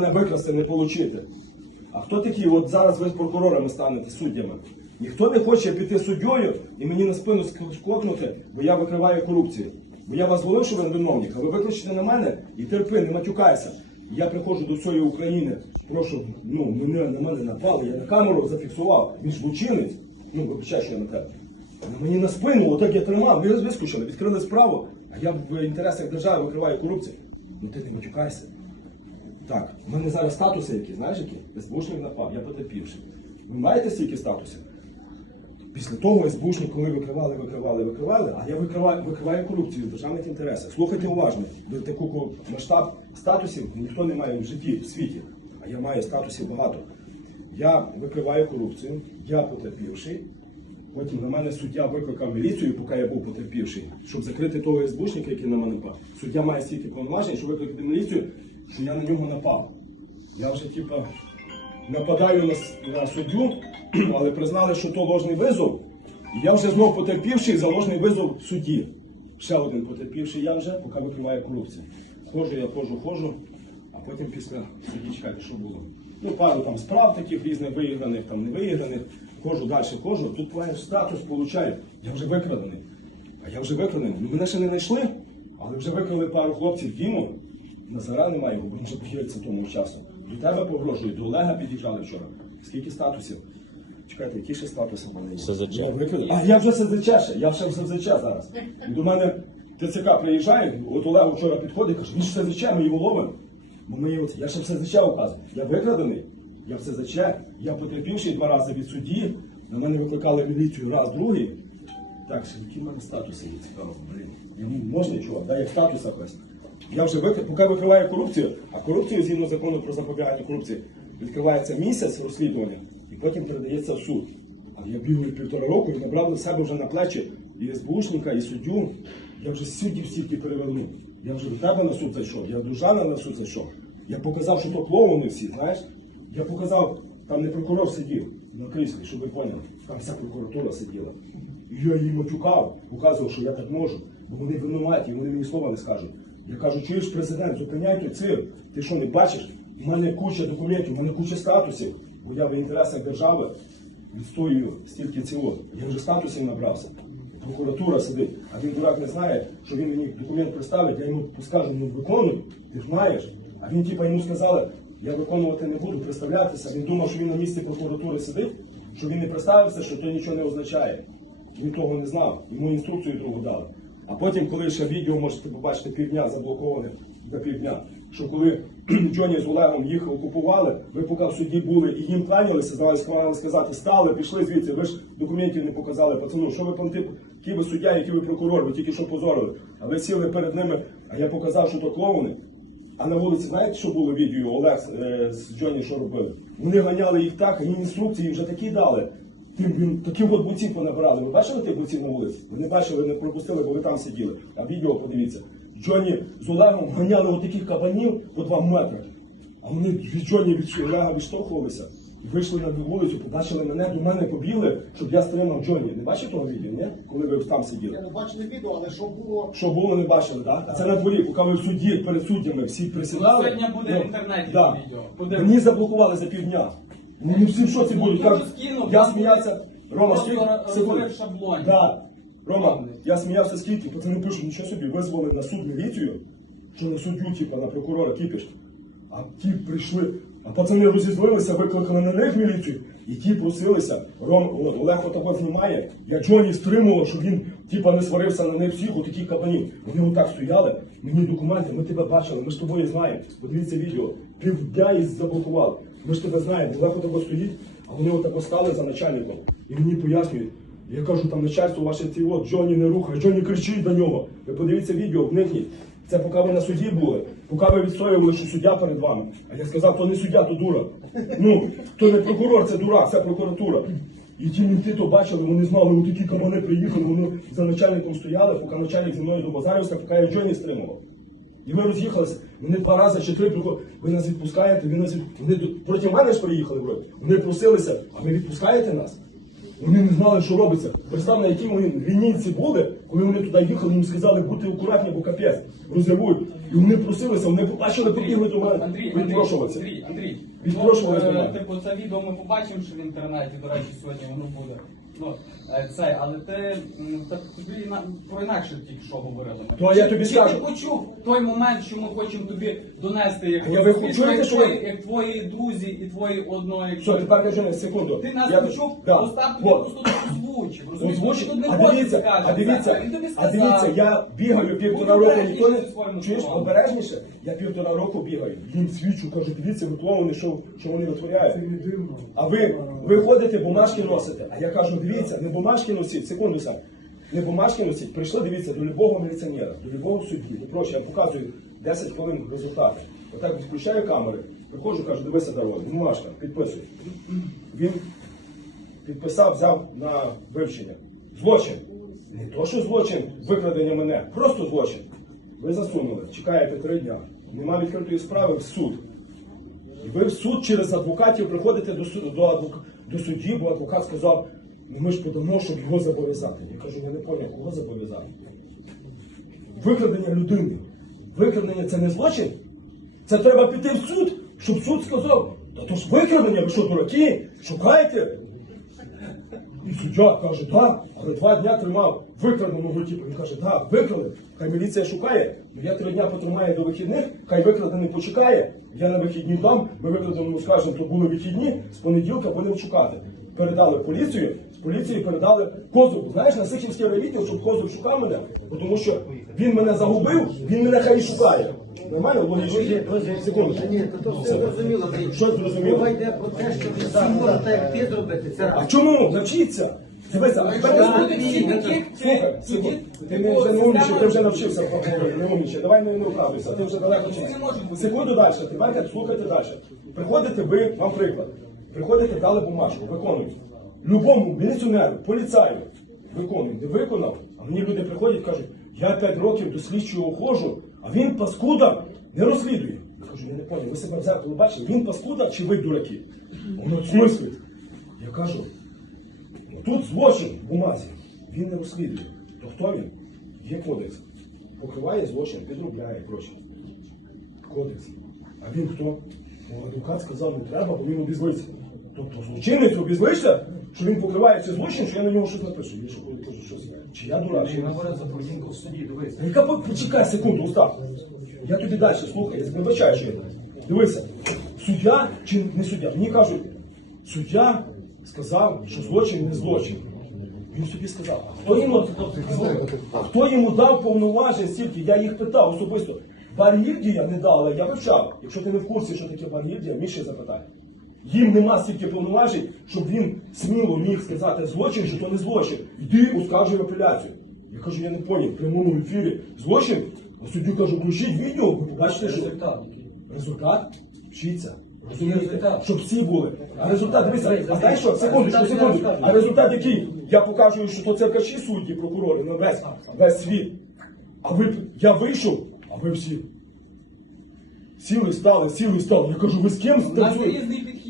мене викрасти не получити. А хто такі? От зараз ви прокурорами станете суддями. Ніхто не хоче піти суддєю і мені на спину скокнути, бо я викриваю корупцію. Бо я вас волив, що ви виновник, а ви викличете на мене і терпи, не матюкайся. Я приходжу до всієї України, прошу, ну, мене на мене напали, я на камеру зафіксував, він ж злочинець. Ну, вибачай, що я на тебе. На мені на спину, отак я тримав, ви вискочили, відкрили справу, а я в інтересах держави викриваю корупцію. Ну ти не матюкайся. Так, у мене зараз статуси які, знаєш які? СБУшник напав, я потерпівший. Ви маєте стільки статусів? Після того СБУшник, коли викривали, викривали, викривали, а я викриваю, викриваю корупцію в державних інтересах. Слухайте уважно, до такого масштаб статусів ніхто не має в житті, в світі, а я маю статусів багато. Я викриваю корупцію, я потерпівший. Потім на мене суддя викликав міліцію, поки я був потерпівший, щоб закрити того СБУшника, який на мене напав. Суддя має стільки повноважень, щоб викликати міліцію, що я на нього напав. Я вже, типа, нападаю на, на суддю, але признали, що то ложний визов. І я вже знов потерпівший за ложний визов в суді. Ще один потерпівший я вже, поки викриває корупцію. Ходжу, я ходжу, ходжу, а потім після судді чекайте, що було. Ну, пару там справ таких різних виіграних, там не виіграних. Ходжу далі, ходжу. Тут маєш статус получаю. Я вже викрадений. А я вже викрадений. Ну мене ще не знайшли, але вже викрали пару хлопців Діму. Назара немає, бо він вже б'ється тому часу. До тебе погрожують, до Олега під'їжджали вчора. Скільки статусів? Чекайте, які ще статуси в мене є? СЗЧ. Я. А я вже СЗЧ ще, я ще в СЗЧ зараз. І до мене ТЦК приїжджає, от Олег вчора підходить, каже, він ж в СЗЧ, ми його ловимо. Бо ми його, я ще в СЗЧ указую. Я викрадений, я в СЗЧ, я потерпівший два рази від судді, на мене викликали міліцію раз, другий. Так, ще які в мене статуси є цікаво, блін. Йому можна чого? Дай як в статусах ось. Я вже викрив, поки викриваю корупцію, а корупцію згідно закону про запобігання корупції відкривається місяць розслідування і потім передається в суд. А я бігаю півтора року і набрав на себе вже на плечі і СБУшника, і суддю. Я вже суддів стільки перевернув. Я вже до тебе на суд зайшов, я до Жана на суд зайшов. Я показав, що то клоуни всі, знаєш. Я показав, там не прокурор сидів на кріслі, щоб ви поняли. Там вся прокуратура сиділа. І я її матюкав, показував, що я так можу, бо вони винуваті, вони мені слова не скажуть. Я кажу, чуєш президент, зупиняй той цирк. Ти що не бачиш? У мене куча документів, у мене куча статусів, бо я в інтересах держави відстоюю стільки цілот. Я вже статусів набрався. Прокуратура сидить, а він дурак не знає, що він мені документ представить, я йому скажу, ну виконуй, ти знаєш. А він, типа, йому сказали, я виконувати не буду, представлятися. Він думав, що він на місці прокуратури сидить, що він не представився, що то нічого не означає. Він того не знав, йому інструкцію другу дали. А потім, коли ще відео можете побачити півдня заблоковане до півдня, що коли Джоні з Олегом їх окупували, ви поки в суді були і їм кланялися, здавалося, мали сказати, стали, пішли звідси, ви ж документів не показали, пацану, що ви понти, який ви суддя, який ви прокурор, ви тільки що позорили. А ви сіли перед ними, а я показав, що то клоуни. А на вулиці, знаєте, що було відео Олег е, з Джоні, що робили? Вони ганяли їх так, їм інструкції вже такі дали. Тим він таких от буців понабирали. Ви бачили тих буців на вулиці? Ви не бачили, не пропустили, бо ви там сиділи. А відео подивіться. Джоні з Олегом ганяли от кабанів по два метри. А вони від Джоні від Олега відштовхувалися. І вийшли на вулицю, побачили мене, до мене побігли, щоб я стримав Джоні. Не бачите того відео, ні? Коли ви там сиділи? Я не бачив відео, але що було? Що було, не бачили, так? А це на дворі, поки ви в суді перед суддями всі присідали. Ну, сьогодні буде в інтернеті да. відео. Подивимось. Мені заблокували за півдня. Мені всі в шоці будуть. я Кажуть, я сміявся. Рома, скільки? Секунду. шаблон. Да. Рома, я сміявся скільки, пацани пишуть, нічого собі, визвали на суд міліцію, що на суддю, типа, на прокурора кіпіш. А ті прийшли, а пацани розізлилися, викликали на них міліцію, і ті просилися. Ром, Олег отако знімає, я Джоні стримував, щоб він типа не сварився на них всіх, отакі кабані. Вони отак стояли, мені документи, ми тебе бачили, ми ж тобою знаємо. Подивіться відео. Півдня їх заблокували. Ми ж тебе знаємо, Олег отако стоїть, а вони отако стали за начальником. І мені пояснюють. Я кажу, там начальство ваше ці от, Джоні не рухає, Джоні кричить до нього. Ви подивіться відео, вникніть. Це поки ви на суді були, поки ви відстоювали, що суддя перед вами. А я сказав, то не суддя, то дура. Ну, то не прокурор, це дурак, це прокуратура. І ті мінти то бачили, вони знали, от такі кабани приїхали, вони за начальником стояли, поки начальник зі мною добазарився, поки я Джоні стримував. І ви роз'їхалися, вони два рази чи три приходять, ви нас відпускаєте, ви нас вони проти мене ж приїхали вроді. Вони просилися, а ви відпускаєте нас? Вони не знали, що робиться. Представ, на якій вони лінійці були, коли вони туди їхали, їм сказали бути акуратні, бо капець, розірвують. І вони просилися, вони побачили, побігли до мене. Андрій, Відпрошуватися. Андрій, Андрій. Відпрошувались до е, мене. Типу, це відео ми побачимо, що в інтернеті, до речі, сьогодні воно буде. Ну, це, але ти так тобі на- про інакше тільки що говорили. ми. То я тобі чи скажу. ти почув той момент, що ми хочемо тобі донести, як, А я ви як чуєте, що твої, як твої друзі і твої одної... як Все, тепер кажу на секунду. ти нас Я- почув, Да. Остап тобі просто озвучив. Озвучив. Тут не А можна дивіться, сказати а дивіться, він тобі а сказав. дивіться, я бігаю півтора Будь року, ніхто не обережніше зі своїм чуєш обережніше. Я півтора року бігаю. Їм свідчу, кажу, дивіться, готові, що, що вони витворяють. А ви, ви ходите, бумажки носите. А я кажу, дивіться, не бумажки носіть, секунду сам. Не бумажки носіть, прийшли, дивіться, до любого міліціонера, до любого судді. Не прошу, я показую 10 хвилин результати. Отак включаю камери, приходжу, кажу, дивися дорогу, бумажка, підписуй. Він підписав, взяв на вивчення. Злочин. Не то, що злочин викрадення мене, просто злочин. Ви засунули, чекаєте три дня. Нема відкритої справи в суд. І ви в суд через адвокатів приходите до суду до, адвока- до судді, бо адвокат сказав, ну ми ж подамо, щоб його зобов'язати. Я кажу, я не поняв, кого зобов'язати. Викрадення людини. Викрадення це не злочин. Це треба піти в суд, щоб суд сказав, та то ж викрадення, ви що, дураки? Шукаєте? І суддя каже, так, але два дня тримав викраденого типу. Він каже, так, викрали. Хай міліція шукає. Ну я три дня потримаю до вихідних, хай викрадений почекає. Я на вихідні дам, ми викраденому скажемо, то були вихідні, з понеділка будемо шукати. Передали поліцію, з поліції передали Козуб. Знаєш, на Сихівське ревітів, щоб Козуб шукав мене, тому що він мене загубив, він мене хай шукає. Нормально? Логічно? Секунду. Ні, то, то все зрозуміло. Що зрозуміло? Мова йде про те, що ви всі можете як ти зробити. Це А раз. чому? Навчіться! Дивися, а тепер Так, ти- всі такі, Слухай, ти- секунду. ти типу, не, вже не умніче, ти вже навчився говорити, не умніче. Давай не, не вкладуйся, ти вже далеко не бути. Секунду далі, тепер слухайте далі. Приходите ви, вам приклад. Приходите, дали бумажку, виконують. Любому міліціонеру, поліцаю, виконуй. Не виконав, а мені люди приходять, кажуть, я 5 років до слідчого ходжу, а він паскуда не розслідує. Я кажу, я не поняв, ви себе в зеркало бачили, він паскуда чи ви дураки? Воно в смислі. Я кажу, Тут злочин в бумазі. Він не розслідує. То хто він? Є кодекс. Покриває злочин, підробляє гроші. Кодекс. А він хто? Ну, адвокат сказав, не треба, бо він обізлився. Тобто злочинець обізлився, що він покриває цей злочин, що я на нього щось напишу. Я що кажу, щось. Чи я дурак? Чи... говорять за поведінку в суді, дивись. Яка по- почекай секунду, Остап. Я тобі далі слухай, я вибачаю, що я. Дивися, суддя чи не суддя? Мені кажуть, суддя сказав, що злочин не злочин. Він собі сказав, а хто йому, а хто йому дав повноважень стільки? Я їх питав особисто. Баргільдія не дала, я вивчав. Якщо ти не в курсі, що таке баргільдія, Міші запитай. Їм нема стільки повноважень, щоб він сміло міг сказати злочин, чи то не злочин. Йди, оскаржуй апеляцію. Я кажу, я не поняв, в прямому ефірі злочин, а суддю кажу, включіть відео, ви побачите, що Результат. результат вчиться. Розумієте? результат? Щоб всі були. А результат, дивися, а знаєш що, секундочку, секундочку. А результат який? Я покажу, що то церкачі судді, прокурори, на весь, весь світ. А ви, я вийшов, а ви всі. Сіли, стали, сіли, стали. Я кажу, ви з ким танцюєте?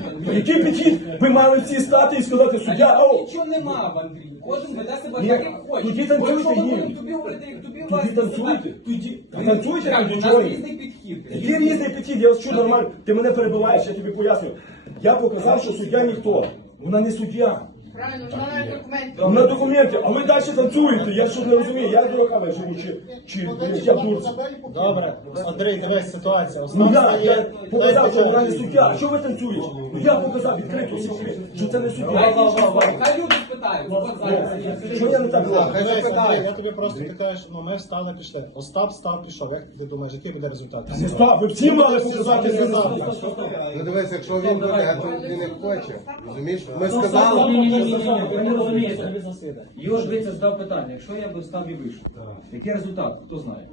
Підхід. Який підхід? Ви мали всі стати і сказати, суддя, а о, Нічого нема в Андрії. Кожен веде себе Ні, так, як хоче. тоді танцюйте, якщо ми ні. будемо тобі говорити, як тобі Тоді танцюйте. себе, Тоді Та танцюйте, Так, тоді у нас чого різний підхід. Який різний підхід, я вас чую нормально. Ти мене перебиваєш, я тобі пояснюю. Я показав, що суддя ніхто. Вона не суддя. Правильно, вона навіть документи. Вона документи, а ви далі танцюєте. Я щось не розумію, я дураками живу чи, чи я в дурці. Добре, Андрій, дивись ситуація. Ну я, я показав, що вона не суддя. Що ви танцюєте? Ну я показав відкрито всі, що це не суддя. Хай люди Що я не так дивись, я тобі просто кажеш, ну ми встали, пішли. Остап став, пішов. Як ти думаєш, який буде результат? Не став, ви всі мали показати результат. Ну дивись, якщо він буде, то він не хоче. Розумієш? Ми сказали. ні, ні, ні, ні, ви не розумієте. Його ж дивіться здав питання. Якщо я би став і вийшов, який результат? Хто знає?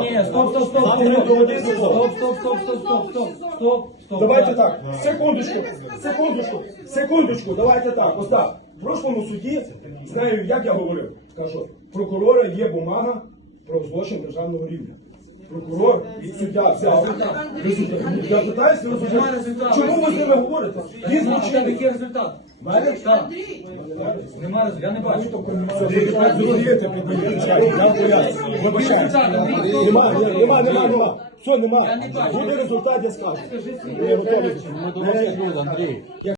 Ні, стоп, стоп, стоп, стоп, стоп, стоп, стоп, стоп, стоп, стоп, стоп. Давайте так, секундочку, секундочку, секундочку, давайте так. Ось так. В прошлому суді, знаю, як я говорив, кажу, прокурора є бумага про злочин державного рівня. Прокурор і суддя взяв результат. Я питаюся результат. Чому ви з ними говорите? Він злочинець. який результат? Мене? Так. Нема результату. Я не бачу. Нема, нема, нема, нема. Все, Я нема. Буде результат, я скажу. Свій. Я готовий.